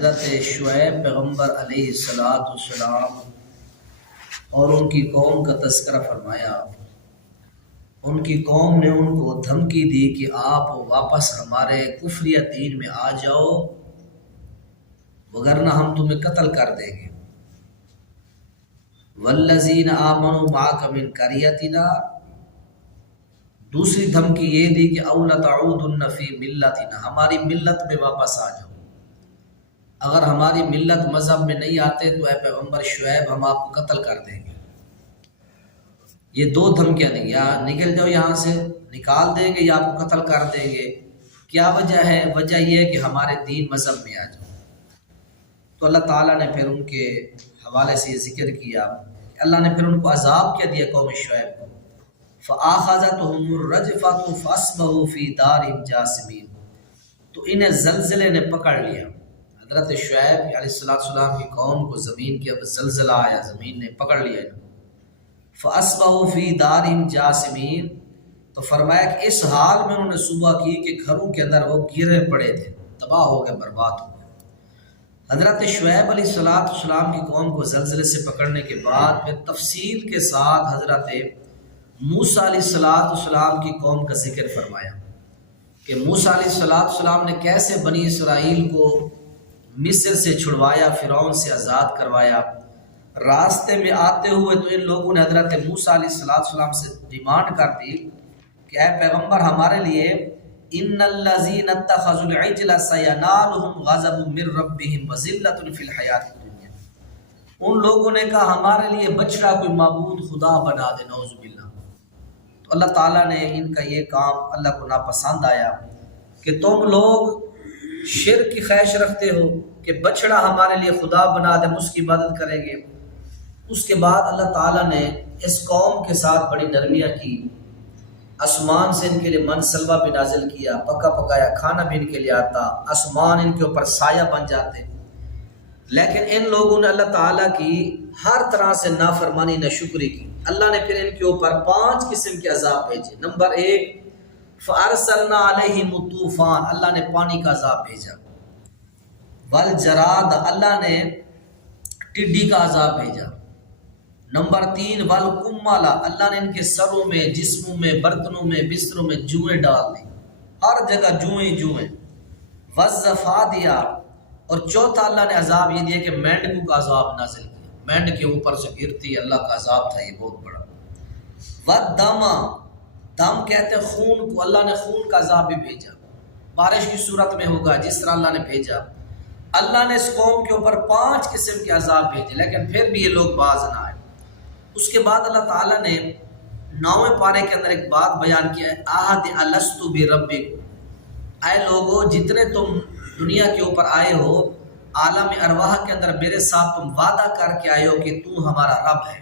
حضرت شعیب پیغمبر علیہ السلام اور ان کی قوم کا تذکرہ فرمایا۔ ان کی قوم نے ان کو دھمکی دی کہ آپ واپس ہمارے کفریہ دین میں آ جاؤ وگرنہ ہم تمہیں قتل کر دیں گے۔ والذین آمنوا معک من قریتنا، دوسری دھمکی یہ دی کہ او لتعودن فی ملتنا، ہماری ملت میں واپس آ جاؤ، اگر ہماری ملت مذہب میں نہیں آتے تو اے پیغمبر شعیب ہم آپ کو قتل کر دیں گے۔ یہ دو دھمکیاں دیں گے، یا نکل جاؤ یہاں سے، نکال دیں گے، یا آپ کو قتل کر دیں گے۔ کیا وجہ ہے؟ وجہ یہ ہے کہ ہمارے دین مذہب میں آ جاؤ۔ تو اللہ تعالیٰ نے پھر ان کے حوالے سے یہ ذکر کیا، اللہ نے پھر ان کو عذاب کیا دیا قوم شعیب کو، فَآخَذَتْهُمُ الرَّجْفَةُ فَأَصْبَحُوا فِي دَارِهِمْ جَاثِمِينَ، تو انہیں زلزلے نے پکڑ لیا۔ حضرت شعیب علیہ السلام کی قوم کو زمین کے اب زلزلہ آیا، زمین نے پکڑ لیا۔ فَأَصْبَحُوا فِي دَارِهِمْ جَاثِمِينَ، تو فرمایا کہ اس حال میں انہوں نے صبح کی کہ گھروں کے اندر وہ گرے پڑے تھے، تباہ ہو گئے، برباد ہو گئے۔ حضرت شعیب علیہ السلام کی قوم کو زلزلے سے پکڑنے کے بعد پھر تفصیل کے ساتھ حضرت موسیٰ علیہ السلام کی قوم کا ذکر فرمایا کہ موسیٰ علیہ السلام نے کیسے بنی اسرائیل کو مصر سے چھڑوایا، فرعون سے آزاد کروایا۔ راستے میں آتے ہوئے تو ان لوگوں نے حضرت موسیٰ علیہ السلام سے ڈیمانڈ کر دی کہ اے پیغمبر ہمارے لیے ان الذین اتخذوا العجل سینالہم غضب من ربہم وذلۃ فی الحیاۃ الدنیا، ان لوگوں نے کہا ہمارے لیے بچڑا کوئی معبود خدا بنا دے، نعوذ باللہ۔ تو اللہ تعالیٰ نے ان کا یہ کام اللہ کو ناپسند آیا کہ تم لوگ شرک کی خواہش رکھتے ہو کہ بچڑا ہمارے لیے خدا بنا دے، ہم اس کی عبادت کریں گے۔ اس کے بعد اللہ تعالیٰ نے اس قوم کے ساتھ بڑی نرمیاں کی، آسمان سے ان کے لیے من سلوہ بھی نازل کیا، پکا پکایا کھانا بھی ان کے لیے آتا، آسمان ان کے اوپر سایہ بن جاتے۔ لیکن ان لوگوں نے اللہ تعالیٰ کی ہر طرح سے نافرمانی، ناشکری کی۔ اللہ نے پھر ان کے اوپر 5 قسم کے عذاب بھیجے۔ نمبر 1، فَأَرْسَلْنَا عَلَيْهِمُ الطُّوفَانَ، اللہ نے پانی کا عذاب بھیجا۔ وَالْجَرَادَ، اللہ نے ٹڈی کا عذاب بھیجا۔ نمبر 3، وَالْقُمَّلَ، اللہ نے ان کے سروں میں، جسموں میں، برتنوں میں، بستروں میں جوئیں ڈال دی، ہر جگہ جوئیں جوئیں۔ وَالزَّفَادِيَ، اور چوتھا اللہ نے عذاب یہ دیا کہ مینڈکوں کا عذاب نازل کیا، مینڈ کے اوپر سے گرتی، اللہ کا عذاب تھا یہ بہت بڑا۔ وَالدَّمَ، دم کہتے ہیں خون کو، اللہ نے خون کا عذاب بھی بھیجا، بارش کی صورت میں ہوگا جس طرح اللہ نے بھیجا۔ اللہ نے اس قوم کے اوپر 5 قسم کے عذاب بھیجے، لیکن پھر بھی یہ لوگ باز نہ آئے۔ اس کے بعد اللہ تعالیٰ نے 9ویں پارے کے اندر ایک بات بیان کیا ہے، آہد الستو بربکم، اے لوگو جتنے تم دنیا کے اوپر آئے ہو، عالم ارواح کے اندر میرے ساتھ تم وعدہ کر کے آئے ہو کہ تو ہمارا رب ہے۔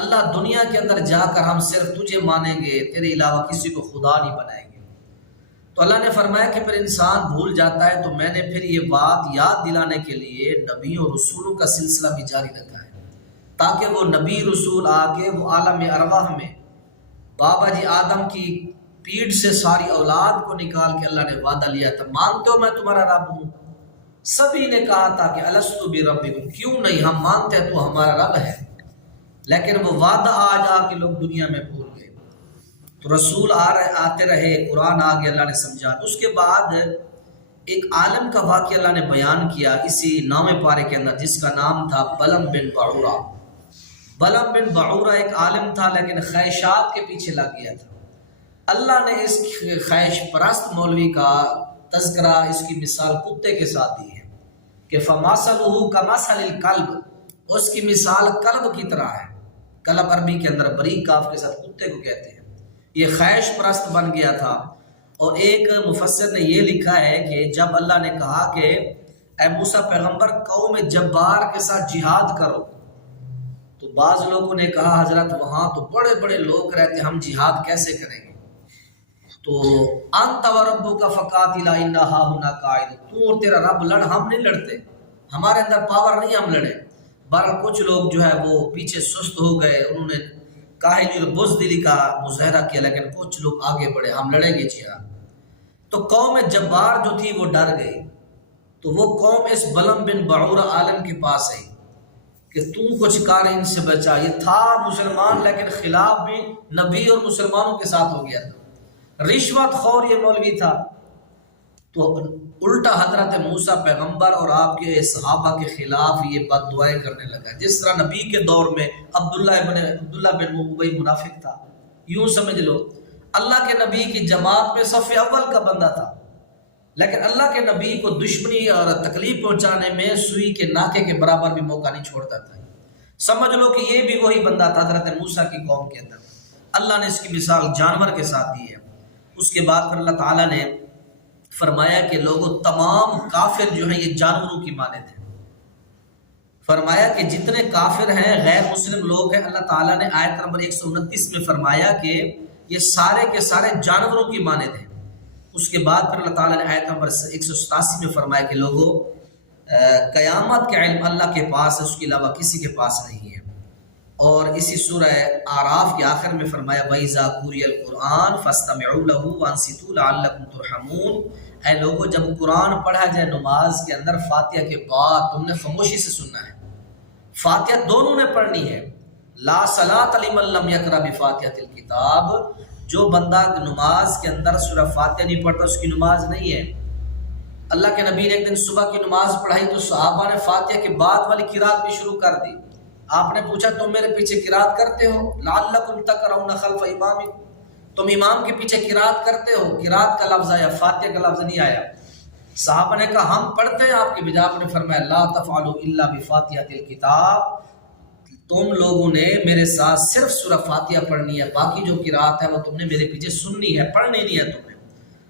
اللہ دنیا کے اندر جا کر ہم صرف تجھے مانیں گے، تیرے علاوہ کسی کو خدا نہیں بنائیں گے۔ تو اللہ نے فرمایا کہ پھر انسان بھول جاتا ہے، تو میں نے پھر یہ بات یاد دلانے کے لیے نبیوں اور رسولوں کا سلسلہ بھی جاری رکھا ہے، تاکہ وہ نبی رسول آگے وہ عالم ارواح میں بابا جی آدم کی پیٹ سے ساری اولاد کو نکال کے اللہ نے وعدہ لیا تھا، مانتے ہو میں تمہارا رب ہوں؟ سبھی نے کہا تھا کہ الستو بربکم، کیوں نہیں، ہم مانتے ہیں تو ہمارا رب ہے، لیکن وہ وعدہ آج آ کے لوگ دنیا میں بھول گئے۔ تو رسول آتے رہے، قرآن آگے اللہ نے سمجھا۔ اس کے بعد ایک عالم کا واقعہ اللہ نے بیان کیا اسی 9ویں پارے کے اندر، جس کا نام تھا بلم بن بعورہ۔ بلم بن بعورہ ایک عالم تھا، لیکن خواہشات کے پیچھے لگ گیا تھا۔ اللہ نے اس خواہش پرست مولوی کا تذکرہ، اس کی مثال کتے کے ساتھ دی ہے کہ فَمَثَلُهُ كَمَثَلِ الْكَلْبِ، اس کی مثال کلب کی طرح ہے۔ کلب عربی کے اندر بریک کاف کے ساتھ کتے کو کہتے ہیں۔ یہ خواہش پرست بن گیا تھا، اور ایک مفسر نے یہ لکھا ہے کہ جب اللہ نے کہا کہ اے موسیٰ پیغمبر قوم جبار کے ساتھ جہاد کرو، تو بعض لوگوں نے کہا حضرت وہاں تو بڑے بڑے لوگ رہتے، ہم جہاد کیسے کریں گے؟ تو انت وربک فقاتلا انا ہاہنا قاعد، تو اور تیرا رب لڑ، ہم نہیں لڑتے، ہمارے اندر پاور نہیں ہم لڑیں۔ بہرحال کچھ لوگ جو ہے وہ پیچھے سست ہو گئے، انہوں نے کاہلی اور بزدلی کا مظاہرہ کیا، لیکن کچھ لوگ آگے بڑھے، ہم لڑیں گے جہاد۔ تو قوم جبار جو تھی وہ ڈر گئی، تو وہ قوم اس بلم بن بعور عالم کے پاس آئی کہ تم کچھ کار ان سے بچا. یہ تھا مسلمان لیکن خلاف بھی نبی اور مسلمانوں کے ساتھ ہو گیا تھا، رشوت خور یہ مولوی تھا. تو الٹا حضرت موسیٰ پیغمبر اور آپ کے صحابہ کے خلاف یہ بد دعائیں کرنے لگا. جس طرح نبی کے دور میں عبداللہ بن ابی منافق تھا، یوں سمجھ لو اللہ کے نبی کی جماعت میں صف اول کا بندہ تھا، لیکن اللہ کے نبی کو دشمنی اور تکلیف پہنچانے میں سوئی کے ناکے کے برابر بھی موقع نہیں چھوڑتا تھا. سمجھ لو کہ یہ بھی وہی بندہ تھا حضرت موسیٰ کی قوم کے اندر. اللہ نے اس کی مثال جانور کے ساتھ دی ہے. اس کے بعد پھر اللہ تعالیٰ نے فرمایا کہ لوگوں تمام کافر جو ہیں یہ جانوروں کی مانند ہیں. فرمایا کہ جتنے کافر ہیں غیر مسلم لوگ ہیں، اللہ تعالیٰ نے آیت نمبر 129 میں فرمایا کہ یہ سارے کے سارے جانوروں کی مانند ہیں. اس کے بعد پھر اللہ تعالیٰ نے آیت نمبر 187 میں فرمایا کہ لوگوں قیامت کا علم اللہ کے پاس ہے، اس کے علاوہ کسی کے پاس نہیں ہے. اور اسی سورہ اعراف کے آخر میں فرمایا وَإِذَا قُرِئَ الْقُرْآنُ فَاسْتَمِعُوا لَهُ وَأَنصِتُوا لَعَلَّكُمْ تُرْحَمُونَ. اے لوگوں جب قرآن پڑھا جائے نماز کے اندر فاتحہ کے بعد تم نے خاموشی سے سننا ہے. فاتحہ دونوں نے پڑھنی ہے. لا صلاۃ لمن لم یقرأ بفاتحۃ الکتاب. جو بندہ نماز کے اندر سورہ فاتحہ نہیں پڑھتا اس کی نماز نہیں ہے. اللہ کے نبی نے ایک دن صبح کی نماز پڑھائی تو صحابہ نے فاتحہ کے بعد والی قرات بھی شروع کر دی. آپ نے پوچھا تم میرے پیچھے قرات کرتے ہو؟ لعلکم تقرؤون خلف امامکم. تم امام کے پیچھے قرات کرتے ہو. قرات کا لفظ آیا، فاتحہ کا لفظ نہیں آیا. صحابہ نے کہا ہم پڑھتے ہیں آپ کے بجا. آپ نے فرمایا لا تفعلوا الا بفاتحۃ الکتاب. تم لوگوں نے میرے ساتھ صرف سورہ فاتحہ پڑھنی ہے، باقی جو قرات ہے وہ تم نے میرے پیچھے سننی ہے، پڑھنی نہیں ہے تمہیں.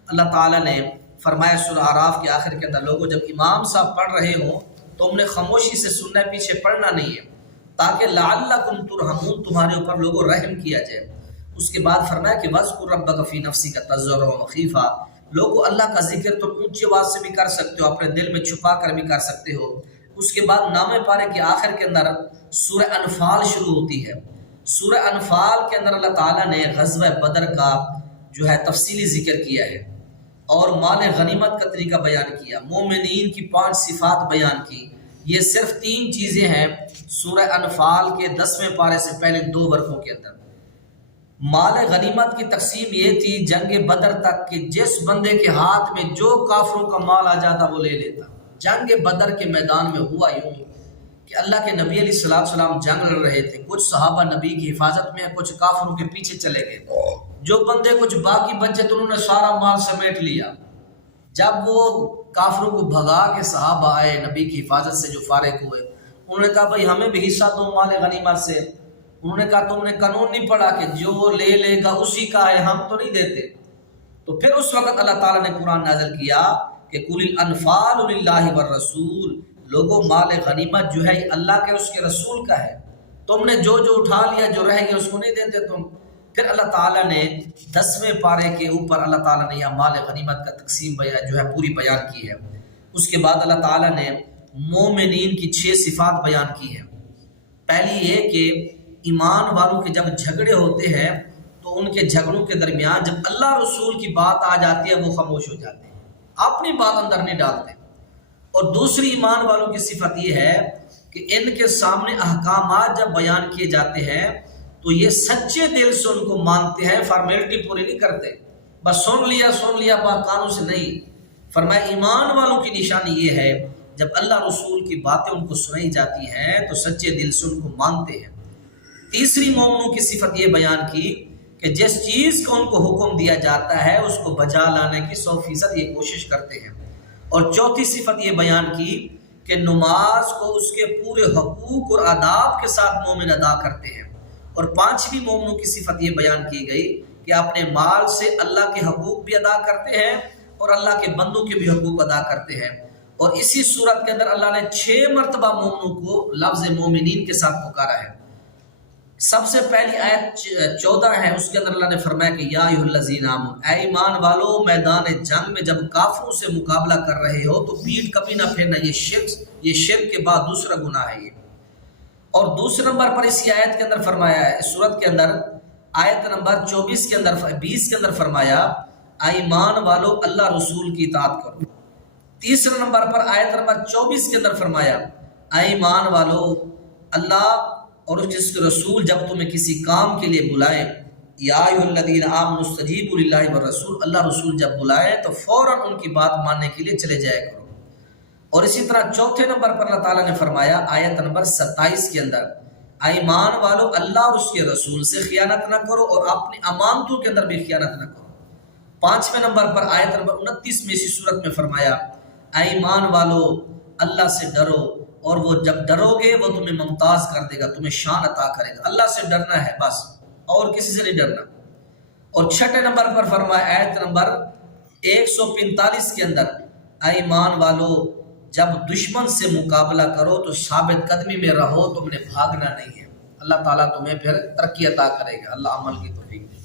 اللہ تعالیٰ نے فرمایا سورہ اعراف کے آخر کے اندر لوگوں جب امام صاحب پڑھ رہے ہوں تم نے خاموشی سے سننا ہے، پیچھے پڑھنا نہیں ہے، تاکہ لعلکم ترحمون تمہارے اوپر لوگوں رحم کیا جائے. اس کے بعد فرمایا کہ وَاذْكُرْ رَبَّكَ فِي نَفْسِكَ تَضَرُّعًا وَخِيفَةً. لوگوں اللہ کا ذکر تم اونچی آواز سے بھی کر سکتے ہو، اپنے دل میں چھپا کر بھی کر سکتے ہو. اس کے بعد نامے پارے کے آخر کے اندر سورہ انفال شروع ہوتی ہے. سورہ انفال کے اندر اللہ تعالیٰ نے غزوہ بدر کا جو ہے تفصیلی ذکر کیا ہے اور مال غنیمت کا طریقہ بیان کیا، مومنین کی 5 صفات بیان کی. یہ صرف 3 چیزیں ہیں سورہ انفال کے 10ویں پارے سے پہلے 2 ورقوں کے اندر. مال غنیمت کی تقسیم یہ تھی جنگ بدر تک کہ جس بندے کے ہاتھ میں جو کافروں کا مال آ جاتا وہ لے لیتا. جنگ بدر کے میدان میں ہوا یوں کہ اللہ کے نبی علیہ السلام جنگ لڑ رہے تھے. کچھ صحابہ نبی کی حفاظت میں، کچھ کافروں کے پیچھے چلے گئے. جو بندے کچھ باقی بچے تو انہوں نے سارا مال سمیٹ لیا. جب وہ کافروں کو بھگا کے صحابہ آئے نبی کی حفاظت سے جو فارغ ہوئے، انہوں نے کہا بھائی ہمیں بھی حصہ دو مال غنیمت سے. انہوں نے کہا تم نے قانون نہیں پڑھا کہ جو لے لے گا اسی کا ہے، ہم تو نہیں دیتے. تو پھر اس وقت اللہ تعالیٰ نے قرآن نازل کیا کہ قُلِ الْأَنْفَالُ لِلَّهِ وَالرَّسُولِ. لوگوں مال غنیمت جو ہے یہ اللہ کے اس کے رسول کا ہے، تم نے جو اٹھا لیا جو رہ گیا اس کو نہیں دیتے تم. پھر اللہ تعالیٰ نے 10ویں پارے کے اوپر اللہ تعالیٰ نے یہ مال غنیمت کا تقسیم جو ہے پوری بیان کی ہے. اس کے بعد اللہ تعالیٰ نے مومنین کی 6 صفات بیان کی ہے. پہلی یہ کہ ایمان والوں کے جب جھگڑے ہوتے ہیں تو ان کے جھگڑوں کے درمیان جب اللہ رسول کی بات آ جاتی ہے وہ خاموش ہو جاتے ہیں، اپنی بات اندر نہیں ڈالتے. اور دوسری ایمان والوں کی صفت یہ ہے کہ ان کے سامنے احکامات جب بیان کیے جاتے ہیں تو یہ سچے دل سے ان کو مانتے ہیں، فارمیلٹی پوری نہیں کرتے، بس سن لیا کانوں سے نہیں. فرمایا ایمان والوں کی نشانی یہ ہے جب اللہ رسول کی باتیں ان کو سنائی جاتی ہیں تو سچے دل سے ان کو مانتے ہیں. تیسری مومنوں کی صفت یہ بیان کی کہ جس چیز کو ان کو حکم دیا جاتا ہے اس کو بجا لانے کی 100% یہ کوشش کرتے ہیں. اور چوتھی صفت یہ بیان کی کہ نماز کو اس کے پورے حقوق اور آداب کے ساتھ مومن ادا کرتے ہیں. اور 5ویں مومنوں کی صفت یہ بیان کی گئی کہ اپنے مال سے اللہ کے حقوق بھی ادا کرتے ہیں اور اللہ کے بندوں کے بھی حقوق ادا کرتے ہیں. اور اسی صورت کے اندر اللہ نے 6 مرتبہ مومنوں کو لفظ مومنین کے ساتھ پکارا ہے. سب سے پہلی آیت 14 ہے، اس کے اندر اللہ نے فرمایا کہ یا ایھا الذین آمنوا، اے ایمان والو میدان جنگ میں جب کافروں سے مقابلہ کر رہے ہو تو پیٹھ کبھی نہ پھیرنا. یہ شرک کے بعد دوسرا گناہ ہے یہ. اور دوسرے نمبر پر اسی آیت کے اندر فرمایا ہے، اس سورت کے اندر آیت نمبر 20 کے اندر فرمایا اے ایمان والو اللہ رسول کی اطاعت کرو. تیسرے نمبر پر آیت نمبر 24 کے اندر فرمایا اے ایمان والو اللہ اور اس کے رسول جب تمہیں کسی کام کے لیے بلائے، یا ایھا الذین آمنوا استجیبوا للہ والرسول، اللہ رسول جب بلائے تو فوراً ان کی بات ماننے کے لیے چلے جایا کرو۔ اور اسی طرح چوتھے نمبر پر اللہ تعالیٰ نے فرمایا آیت نمبر 27 کے اندر اے ایمان والو اللہ اور اس کے رسول سے خیانت نہ کرو اور اپنی امانتوں کے اندر بھی خیانت نہ کرو۔ پانچویں نمبر پر آیت نمبر 29 میں اسی صورت میں فرمایا اے ایمان والو اللہ سے ڈرو اور وہ جب ڈرو گے وہ تمہیں ممتاز کر دے گا، تمہیں شان عطا کرے گا۔ اللہ سے ڈرنا ہے بس، اور کسی سے نہیں ڈرنا۔ اور چھٹے نمبر پر فرمایا آیت نمبر 145 کے اندر اے ایمان والو جب دشمن سے مقابلہ کرو تو ثابت قدمی میں رہو، تم نے بھاگنا نہیں ہے۔ اللہ تعالیٰ تمہیں پھر ترقی عطا کرے گا۔ اللہ عمل کی توفیق دے۔